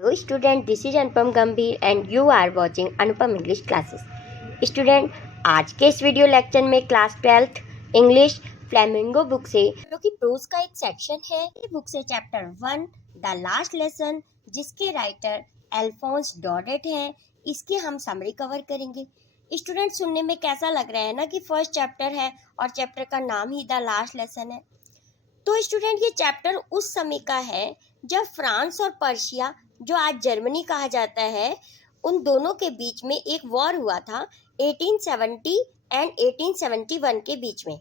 Hello student, this is अनुपम गंभीर and you are watching Anupam English classes. Student, आज के इस वीडियो लेक्चर में class 12th English flamingo book से जो कि प्रोज का एक सेक्शन है, ये बुक से चैप्टर 1 द लास्ट लेसन, जिसके राइटर अल्फोंस डॉडेट हैं, इसके हम समरी कवर करेंगे। स्टूडेंट, सुनने में कैसा लग रहा है ना कि फर्स्ट चैप्टर है और चैप्टर का नाम ही द लास्ट लेसन है। तो स्टूडेंट, ये चैप्टर उस समय का है जब फ्रांस और पर्शिया, जो आज जर्मनी कहा जाता है, उन दोनों के बीच में एक वॉर हुआ था 1870 एंड 1871 के बीच में,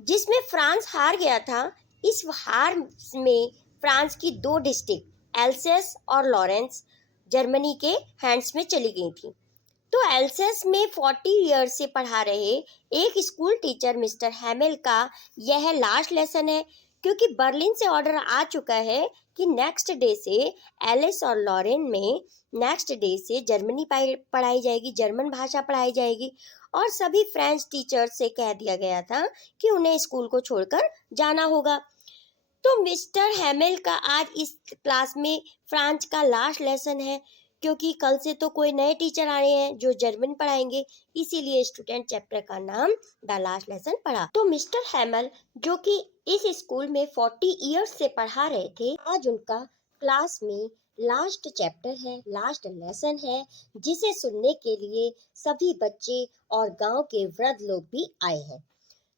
जिसमें फ्रांस हार गया था। इस हार में फ्रांस की दो डिस्ट्रिक्ट एल्सेस और लॉरेंस जर्मनी के हैंड्स में चली गई थी। तो एल्सेस में 40 ईयर्स से पढ़ा रहे एक स्कूल टीचर मिस्टर हैमेल का यह लास्ट लेसन है, क्योंकि बर्लिन से ऑर्डर आ चुका है कि नेक्स्ट डे से एलिस और लॉरेन में नेक्स्ट डे से जर्मनी पढ़ाई जाएगी, जर्मन भाषा पढ़ाई जाएगी। और सभी फ्रेंच टीचर्स से कह दिया गया था कि उन्हें स्कूल को छोड़कर जाना होगा। तो मिस्टर हैमेल का आज इस क्लास में फ्रांस का लास्ट लेसन है, क्योंकि कल से तो कोई नए टीचर आ रहे हैं जो जर्मन पढ़ाएंगे, इसीलिए स्टूडेंट चैप्टर का नाम द लास्ट लेसन पढ़ा। तो मिस्टर हैमल, जो कि इस स्कूल में 40 इयर्स से पढ़ा रहे थे, आज उनका क्लास में लास्ट चैप्टर है, लास्ट लेसन है, जिसे सुनने के लिए सभी बच्चे और गांव के वृद्ध लोग भी आए हैं,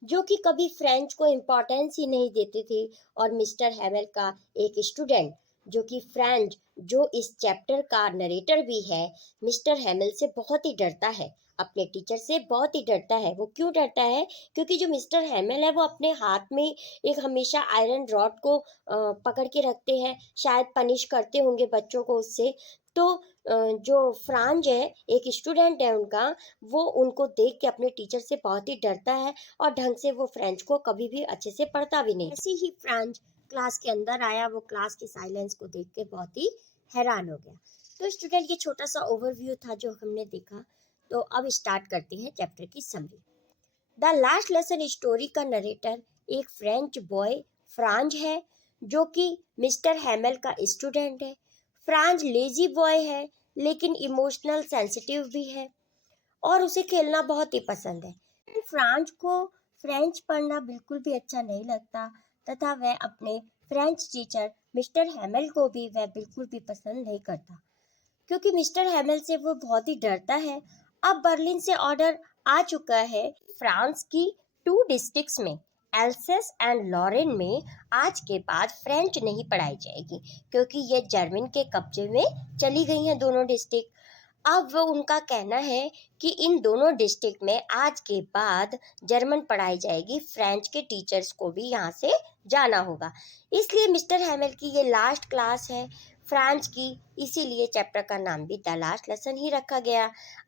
जो कि कभी फ्रेंच को इम्पोर्टेंस ही नहीं देते थे। और मिस्टर हैमल का एक स्टूडेंट जो कि फ्रेंच, जो इस चैप्टर का नरेटर भी है, मिस्टर हैमल से बहुत ही डरता है, अपने टीचर से बहुत ही डरता है। वो क्यों डरता है? क्योंकि जो मिस्टर हैमल है वो अपने हाथ में एक हमेशा आयरन रॉड को पकड़ के रखते हैं, शायद पनिश करते होंगे बच्चों को उससे। तो जो फ्रांज है, एक स्टूडेंट है उनका, वो उनको देख के अपने टीचर से बहुत ही डरता है और ढंग से वो फ्रेंच को कभी भी अच्छे से पढ़ता भी नहीं। ऐसे ही फ्रेंच क्लास के अंदर आया, वो क्लास के साइलेंस को देख के बहुत ही हैरान हो गया। तो स्टूडेंट, ये छोटा सा ओवरव्यू था जो हमने देखा। तो अब स्टार्ट करते हैं चैप्टर की summary. The last lesson story का नरेटर एक फ्रेंच बॉय फ्रांज है, जो कि मिस्टर हैमल का स्टूडेंट है। फ्रांज लेजी बॉय है, लेकिन इमोशनल सेंसिटिव भी है और उसे खेलना बहुत ही पसंद है। फ्रांज को फ्रेंच पढ़ना बिल्कुल भी अच्छा नहीं लगता, तथा वह अपने फ्रेंच टीचर मिस्टर हैमल को भी वह बिल्कुल भी पसंद नहीं करता, क्योंकि मिस्टर हैमल से वो बहुत ही डरता है। अब बर्लिन से ऑर्डर आ चुका है, फ्रांस की 2 डिस्ट्रिक्ट्स में एल्सेस एंड लॉरेन में आज के बाद फ्रेंच नहीं पढ़ाई जाएगी, क्योंकि ये जर्मन के कब्जे में चली गई हैं दोनों डिस्ट्रिक्ट। अब वो उनका कहना है कि इन दोनों डिस्ट्रिक्ट में आज के बाद जर्मन पढ़ाई जाएगी, फ्रेंच के टीचर्स को भी यहाँ से जाना होगा। इसलिए मिस्टर हैमल की ये लास्ट क्लास है फ्रांच की, इसीलिए चैप्टर का नाम भी द लास्ट लेसन ही रखा गया।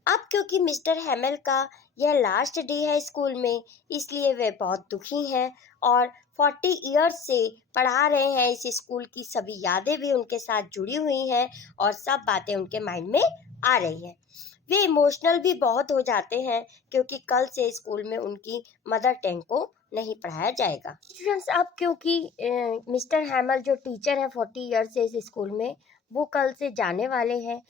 अब क्योंकि मिस्टर हैमल का यह लास्ट डे है स्कूल में, इसलिए वे बहुत दुखी हैं और 40 इयर्स से पढ़ा रहे हैं इस स्कूल की सभी यादें भी उनके साथ जुड़ी हुई हैं और सब बातें उनके माइंड में आ रही है। वे इमोशनल भी बहुत हो जाते हैं, क्योंकि कल से स्कूल में उनकी मदर टंग को नहीं पढ़ाया जाएगा। स्टूडेंट्स, अब क्योंकि मिस्टर हैमल जो टीचर है 40 ईयर से इस स्कूल में, वो कल से जाने वाले हैं,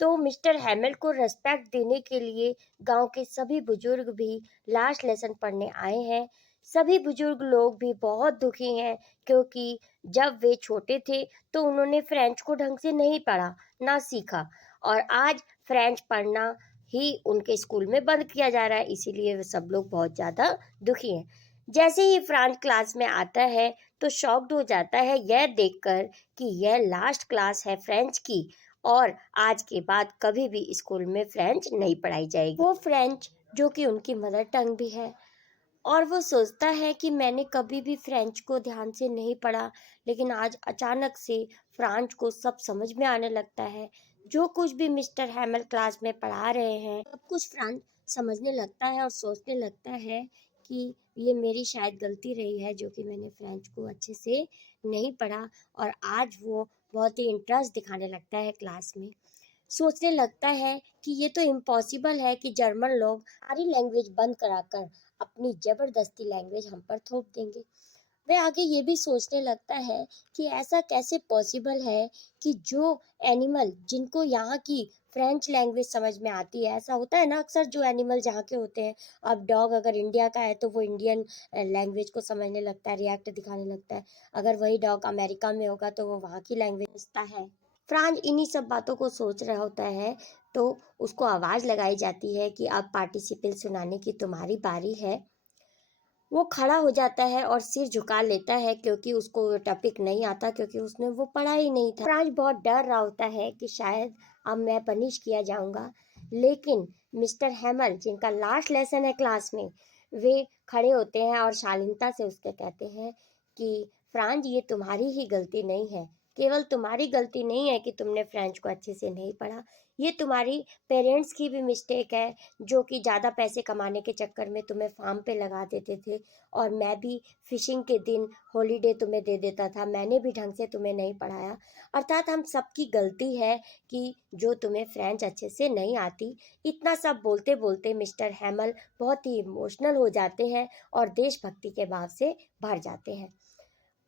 तो मिस्टर हैमल को रेस्पेक्ट देने के लिए गांव के सभी बुजुर्ग भी लास्ट लेसन पढ़ने आए हैं। सभी बुजुर्ग लोग भी बहुत दुखी हैं, क्योंकि जब वे छोटे थे तो उन्होंने फ्रेंच को ढंग से नहीं पढ़ा, ना सीखा, और आज फ्रेंच पढ़ना ही उनके स्कूल में बंद किया जा रहा है, इसीलिए वे सब लोग बहुत ज़्यादा दुखी हैं। जैसे ही फ्रांच क्लास में आता है तो शॉक्ड हो जाता है यह देखकर कि यह लास्ट क्लास है फ्रेंच की और आज के बाद कभी भी स्कूल में फ्रेंच नहीं पढ़ाई जाएगी। वो फ्रेंच जो कि उनकी मदर टंग भी है, और वो सोचता है कि मैंने कभी भी फ्रेंच को ध्यान से नहीं पढ़ा, लेकिन आज अचानक से फ्रांच को सब समझ में आने लगता है। जो कुछ भी मिस्टर हैमल क्लास में पढ़ा रहे हैं सब कुछ फ्रांच समझने लगता है और सोचने लगता है कि ये मेरी शायद गलती रही है, जो कि मैंने फ्रेंच को अच्छे से नहीं पढ़ा। और आज वो बहुत ही इंटरेस्ट दिखाने लगता है क्लास में। सोचने लगता है कि ये तो इम्पॉसिबल है कि जर्मन लोग हमारी लैंग्वेज बंद कराकर अपनी ज़बरदस्ती लैंग्वेज हम पर थोप देंगे। वह आगे ये भी सोचने लगता है कि ऐसा कैसे पॉसिबल है कि जो एनिमल जिनको यहाँ की फ्रेंच लैंग्वेज समझ में आती है, ऐसा होता है ना अक्सर जो एनिमल जहाँ के होते हैं, अब डॉग अगर इंडिया का है तो वो इंडियन लैंग्वेज को समझने लगता है, रिएक्ट दिखाने लगता है। अगर वही डॉग अमेरिका में होगा तो वो वहाँ की लैंग्वेज समझता है। फ्रांज इन्हीं सब बातों को सोच रहा होता है तो उसको आवाज़ लगाई जाती है कि अब पार्टिसिपल सुनाने की तुम्हारी बारी है। वो खड़ा हो जाता है और सिर झुका लेता है क्योंकि उसको टॉपिक नहीं आता, क्योंकि उसने वो पढ़ा ही नहीं था। फ्रांज बहुत डर रहा होता है कि शायद अब मैं पनिश किया जाऊंगा, लेकिन मिस्टर हैमल जिनका लास्ट लेसन है क्लास में, वे खड़े होते हैं और शालीनता से उसके कहते हैं कि फ्रांज ये तुम्हारी ही गलती नहीं है, केवल तुम्हारी गलती नहीं है कि तुमने फ्रेंच को अच्छे से नहीं पढ़ा, ये तुम्हारी पेरेंट्स की भी मिस्टेक है जो कि ज़्यादा पैसे कमाने के चक्कर में तुम्हें फार्म पे लगा देते थे, और मैं भी फिशिंग के दिन हॉलीडे तुम्हें दे देता था, मैंने भी ढंग से तुम्हें नहीं पढ़ाया। अर्थात हम सबकी गलती है कि जो तुम्हें फ्रेंच अच्छे से नहीं आती। इतना सब बोलते बोलते मिस्टर हैमल बहुत ही इमोशनल हो जाते हैं और देशभक्ति के भाव से भर जाते हैं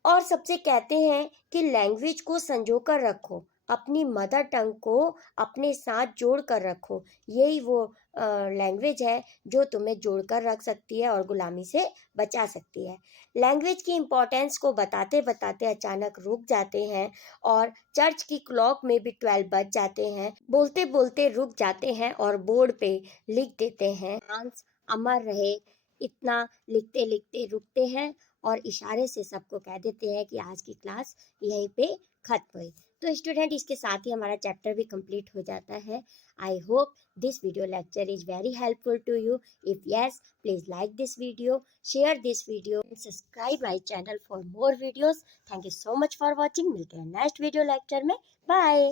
और सबसे कहते हैं कि लैंग्वेज को संजो कर रखो, अपनी मदर टंग को अपने साथ जोड़ कर रखो, यही वो लैंग्वेज है जो तुम्हें जोड़ कर रख सकती है और गुलामी से बचा सकती है। लैंग्वेज की इम्पोर्टेंस को बताते बताते अचानक रुक जाते हैं और चर्च की क्लॉक में भी 12 बज जाते हैं। बोलते बोलते रुक जाते हैं और बोर्ड पे लिख देते हैं, फ्रांस अमर रहे। इतना लिखते लिखते रुकते हैं और इशारे से सबको कह देते हैं कि आज की क्लास यहीं पे खत्म हुई। तो स्टूडेंट इसके साथ ही हमारा चैप्टर भी कंप्लीट हो जाता है। I hope this video lecture is very helpful to you. If yes, please like this video, share this video, subscribe my channel for more videos. Thank you so much for watching. मिलते हैं next video lecture में। Bye.